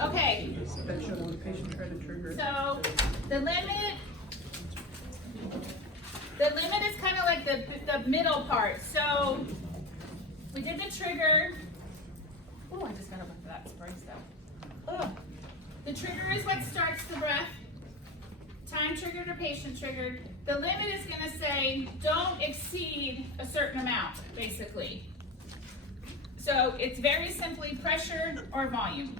Okay. So the limit is kind of like the middle part. So we did the trigger. Oh, I just got a bunch of that spray stuff. Oh. The trigger is what starts the breath. Time triggered or patient triggered. The limit is going to say don't exceed a certain amount, basically. So it's very simply pressure or volume.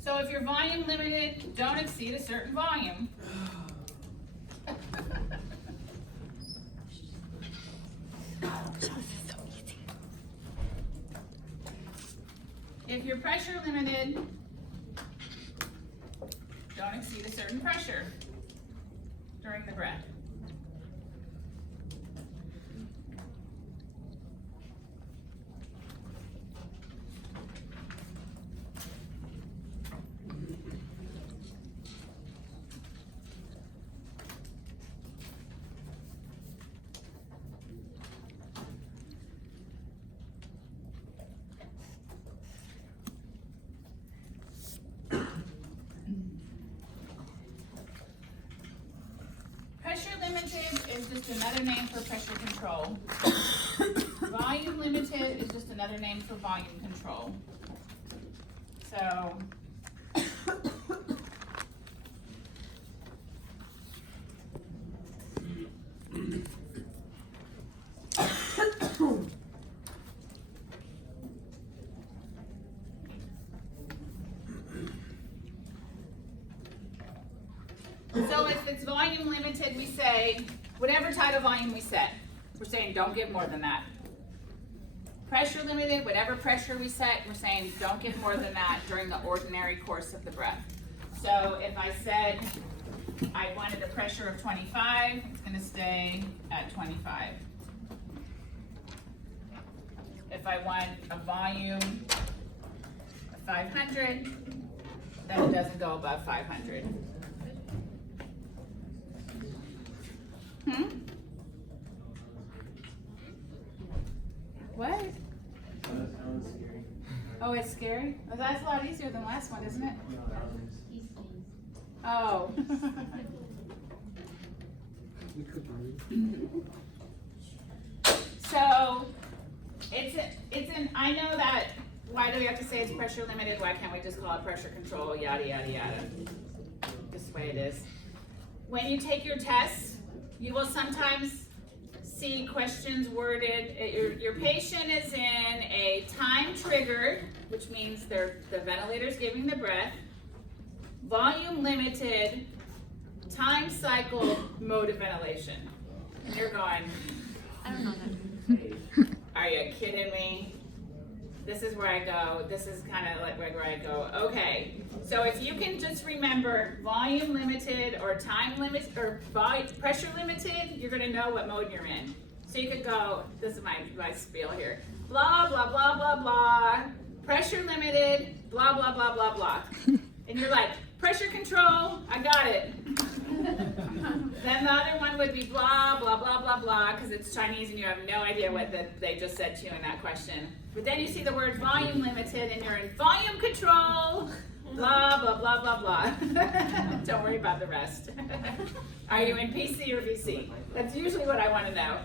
So if you're volume limited, don't exceed a certain volume. If you're pressure limited, don't exceed a certain pressure during the breath. Pressure limited is just another name for pressure control. Volume limited is just another name for volume control. So, if it's volume limited, we say, whatever type of volume we set, we're saying don't give more than that. Pressure limited, whatever pressure we set, we're saying don't give more than that during the ordinary course of the breath. So if I said I wanted a pressure of 25, it's going to stay at 25. If I want a volume of 500, then it doesn't go above 500. What? Oh, it's scary? Oh, that's a lot easier than the last one, isn't it? Oh. So, I know that, why do we have to say it's pressure limited? Why can't we just call it pressure control, yada, yada, yada? Just the way it is. When you take your tests, you will sometimes see questions worded. Your patient is in a time triggered, which means the ventilator's giving the breath, volume limited, time cycle mode of ventilation. And you're going, I don't know that. Are you kidding me? This is where I go. This is kind of like where I go. Okay, so if you can just remember volume limited or time limit or pressure limited, you're gonna know what mode you're in. So you could go, this is my spiel here. Blah, blah, blah, blah, blah. Pressure limited, blah, blah, blah, blah, blah. And you're like, pressure control, I got it. Then the other one would be blah, blah, blah, blah, blah, because it's Chinese and you have no idea what they just said to you in that question. But then you see the word volume limited and you're in volume control, blah, blah, blah, blah, blah. Don't worry about the rest. Are you in PC or VC? That's usually what I want to know.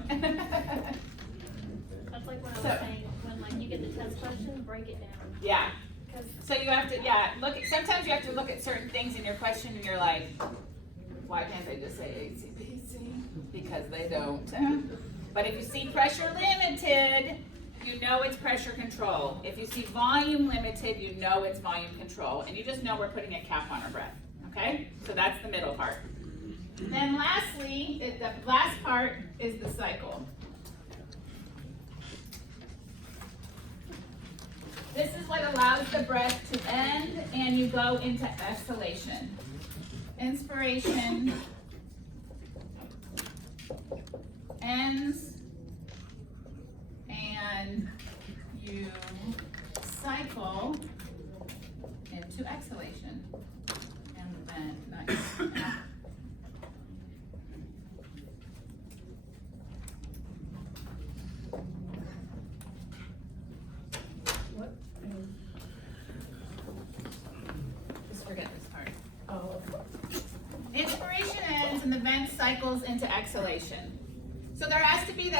That's like what I was saying, when you get the test question, break it down. Yeah. So you have to, sometimes you have to look at certain things in your question and you're like, why can't they just say ACPC? Because they don't. But if you see pressure limited, you know it's pressure control. If you see volume limited, you know it's volume control. And you just know we're putting a cap on our breath. Okay? So that's the middle part. Then lastly, the last part is the cycle. This is what allows the breath to end and you go into exhalation. Inspiration ends and you cycle into exhalation. And then, nice. What? Just forget this part. Oh, Inspiration ends and the vent cycles into exhalation. So there has to be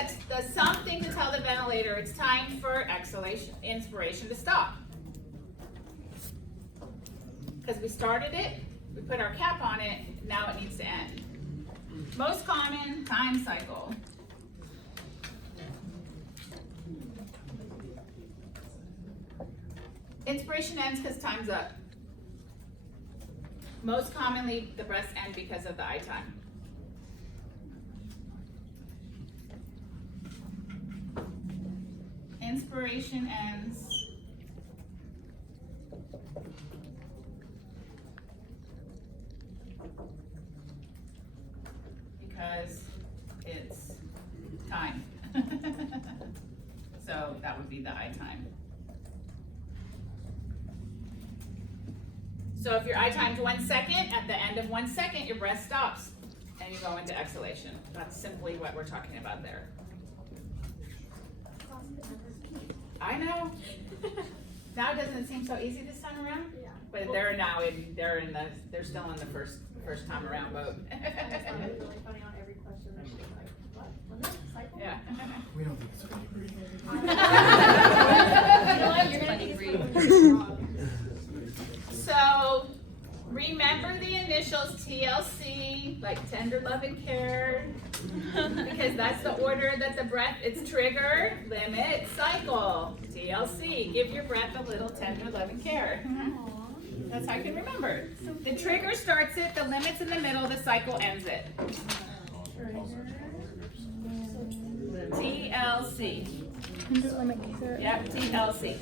something to tell the ventilator it's time for inspiration to stop. Because we started it, we put our cap on it, now it needs to end. Most common time cycle. Inspiration ends because time's up. Most commonly, the breaths end because of the I time. Inspiration ends because it's time. So that would be the I time. So if your I time's 1 second, at the end of 1 second, your breath stops and you go into exhalation. That's simply what we're talking about there. I know. Now it doesn't seem so easy this time around, Yeah. but they're still in the first time around boat. It's really funny on every question that she's like, what? Limit? Cycle? Yeah. We don't think it's funny. You know what? You're gonna think it's wrong. So remember the initials TLC, like tender, love, and care, because that's the order that the breath, it's trigger, limit, cycle. TLC, give your breath a little tender, love, and care. That's how you can remember. The trigger starts it, the limit's in the middle, the cycle ends it. TLC. Yep, TLC.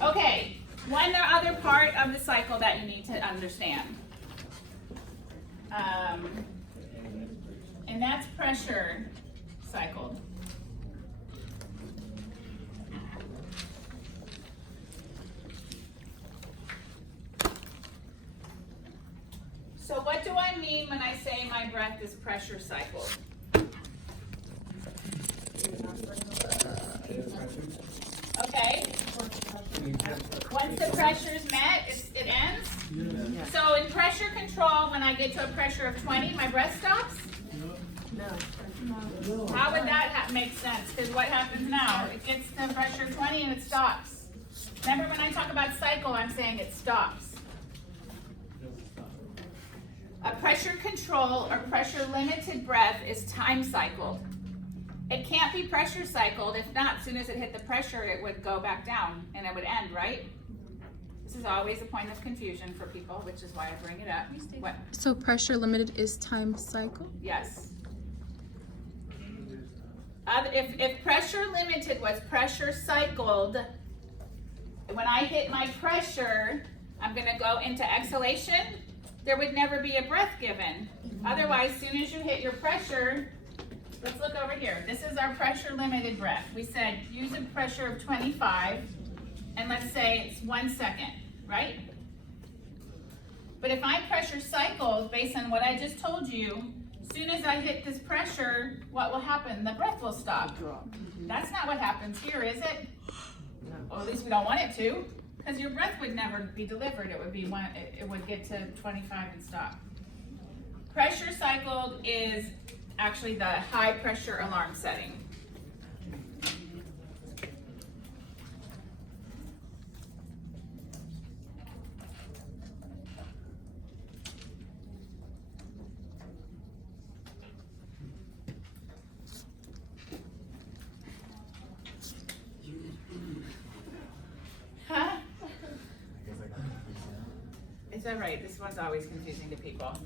Okay, one other part of the cycle that you need to understand. And that's pressure cycled. So what do I mean when I say my breath is pressure cycled? Okay. Once the pressure is met, it ends. So in pressure control, when I get to a pressure of 20, my breath stops? No. How would that make sense? Because what happens now? It gets to pressure 20 and it stops. Remember when I talk about cycle, I'm saying it stops. A pressure control or pressure limited breath is time cycled. It can't be pressure cycled. If not, as soon as it hit the pressure, it would go back down and it would end, right? This is always a point of confusion for people, which is why I bring it up. What? So pressure limited is time cycle? Yes. If pressure limited was pressure cycled, when I hit my pressure, I'm gonna go into exhalation, there would never be a breath given. Otherwise, as soon as you hit your pressure, let's look over here. This is our pressure limited breath. We said use a pressure of 25, and let's say it's 1 second, right? But if I pressure cycled based on what I just told you, as soon as I hit this pressure, what will happen? The breath will stop. That's not what happens here, is it? Or at least we don't want it to, because your breath would never be delivered. It would be it would get to 25 and stop. Pressure cycled is actually the high pressure alarm setting. Huh? It's all right. This one's always confusing to people.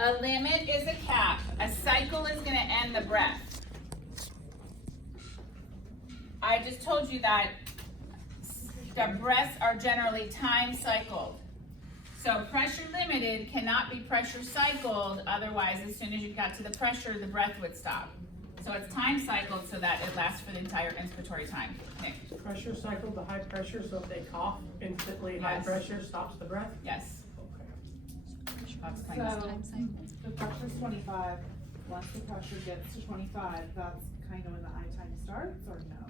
A limit is a cap. A cycle is going to end the breath. I just told you that the breaths are generally time cycled. So pressure limited cannot be pressure cycled. Otherwise, as soon as you got to the pressure, the breath would stop. So it's time cycled so that it lasts for the entire inspiratory time. Nick. pressure cycle, the high pressure, so if they cough instantly Typically, high Yes. pressure stops the breath? Yes, Okay. that's kind of, So, Time cycle. the pressure's 25, once the pressure gets to 25, that's kind of when the eye time starts, or no?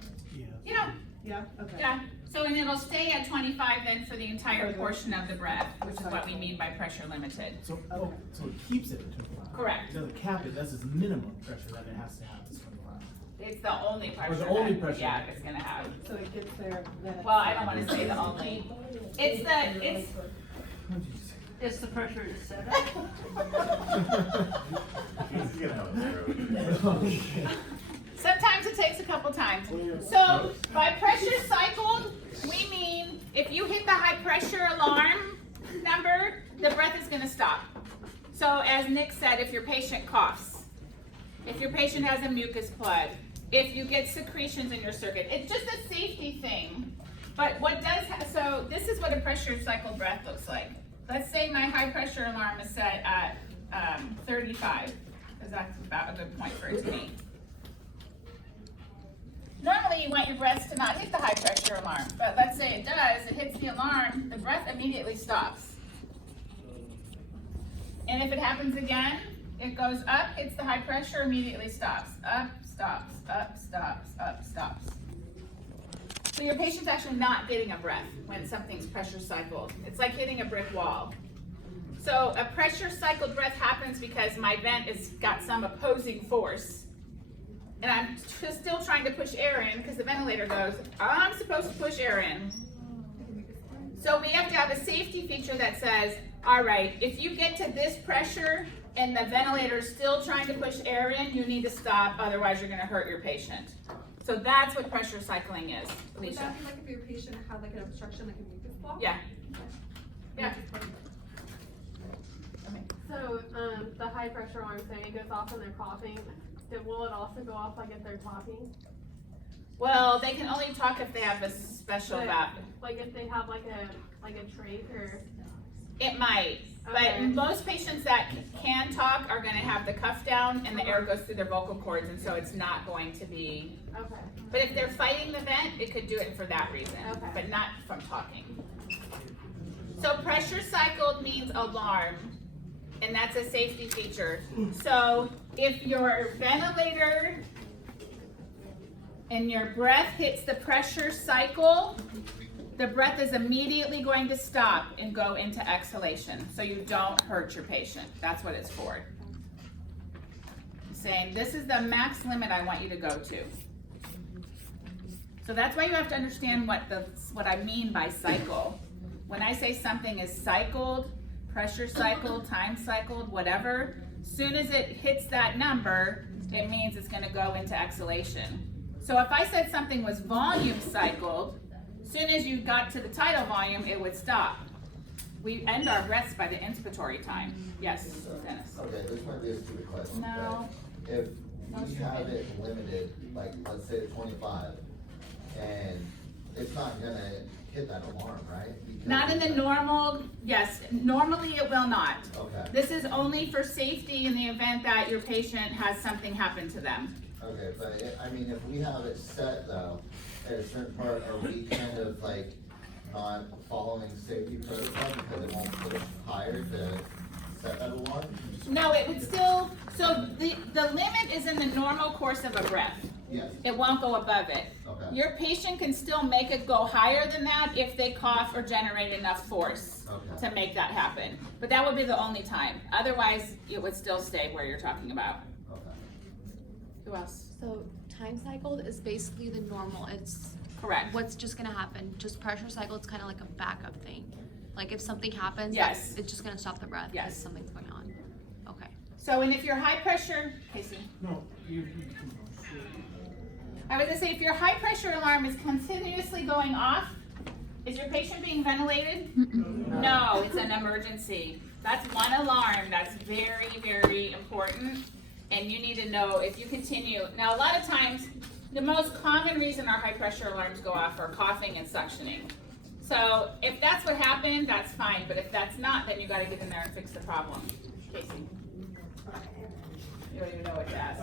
yeah, Yeah, okay. yeah. So, and it'll stay at 25 then for the entire Okay. portion of the breath, which is what we mean by pressure limited. So, oh, so it keeps it at 25. Correct. It doesn't cap it, that's its minimum pressure that it has to have is 25. It's the only pressure. the only that- pressure. Yeah, it's gonna have. So it gets there, then it's. Well, I don't wanna say the only. It's What'd you say? It's the pressure to set up. He's gonna have a stroke. Sometimes it takes a couple times. So by pressure cycled, we mean if you hit the high pressure alarm number, the breath is gonna stop. So as Nick said, if your patient coughs, if your patient has a mucus plug, if you get secretions in your circuit, it's just a safety thing. But what does, so this is what a pressure cycled breath looks like. Let's say my high pressure alarm is set at 35, because that's about a good point for it to be. Normally you want your breaths to not hit the high pressure alarm, but let's say it does, it hits the alarm, the breath immediately stops. And if it happens again, it goes up, hits the high pressure, immediately stops. Up, stops, up, stops, up, stops. So your patient's actually not getting a breath when something's pressure cycled. It's like hitting a brick wall. So a pressure cycled breath happens because my vent has got some opposing force. And I'm still trying to push air in because the ventilator goes, I'm supposed to push air in. So we have to have a safety feature that says, all right, if you get to this pressure and the ventilator is still trying to push air in, you need to stop, otherwise you're gonna hurt your patient. So that's what pressure cycling is, Would Alicia. that be like if your patient had like an obstruction, like a mucus block? Yeah. Yeah. So, the high pressure alarm saying it goes off when they're coughing, will it also go off like if they're talking? Well, they can only talk if they have a special But- valve. Like if they have like a trach or, It might, but Okay. most patients that can talk are gonna have the cuff down and the air goes through their vocal cords, and so it's not going to be. okay, But if they're fighting the vent, it could do it for that reason, Okay. but not from talking. So pressure cycled means alarm, and that's a safety feature. So if your ventilator and your breath hits the pressure cycle, the breath is immediately going to stop and go into exhalation, so you don't hurt your patient. That's what it's for. Saying, this is the max limit I want you to go to. So that's why you have to understand what I mean by cycle. When I say something is cycled, pressure cycled, time cycled, whatever, soon as it hits that number, it means it's gonna go into exhalation. So if I said something was volume cycled, soon as you got to the tidal volume, it would stop. We end our breaths by the inspiratory time. Yes, Dennis? Okay, this might be a stupid question. No. but If No we stupid. have it limited, like, let's say 25, and it's not gonna hit that alarm, right? Because Not in the normal, yes, normally it will not. Okay, This is only for safety in the event that your patient has something happen to them. okay, but I mean, if we have it set though, at a certain part, are we kind of like not following safety protocol because it won't push higher to set that alarm? No, it would still, so the limit is in the normal course of a breath. Yes, It won't go above it. okay, Your patient can still make it go higher than that if they cough or generate enough force okay. to make that happen. But that would be the only time. Otherwise, it would still stay where you're talking about. Okay. Who else? So time cycled is basically the normal. It's Correct. what's just gonna happen. Just pressure cycle, it's kind of like a backup thing. Like if something happens, Yes. it's just gonna stop the breath. Yes. Because something's going on. Okay. So, and if your high pressure, Casey, No, you I was gonna say, if your high pressure alarm is continuously going off, is your patient being ventilated? No, it's an emergency. That's one alarm that's very, very important. And you need to know if you continue. Now, a lot of times, the most common reason our high pressure alarms go off are coughing and suctioning. So if that's what happened, that's fine. But if that's not, then you gotta get in there and fix the problem. Casey? You don't even know what to ask.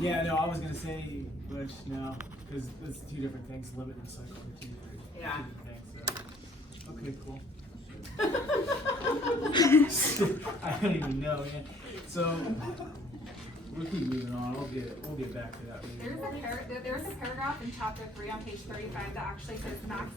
yeah, no, I was gonna say, Bush, no, because it's two different things, limit and cycle are two different Yeah. things, Okay, cool. I don't even know, man. So, we'll keep moving on. We'll get back to that later. There's a paragraph in chapter 3 on page 35 that actually says max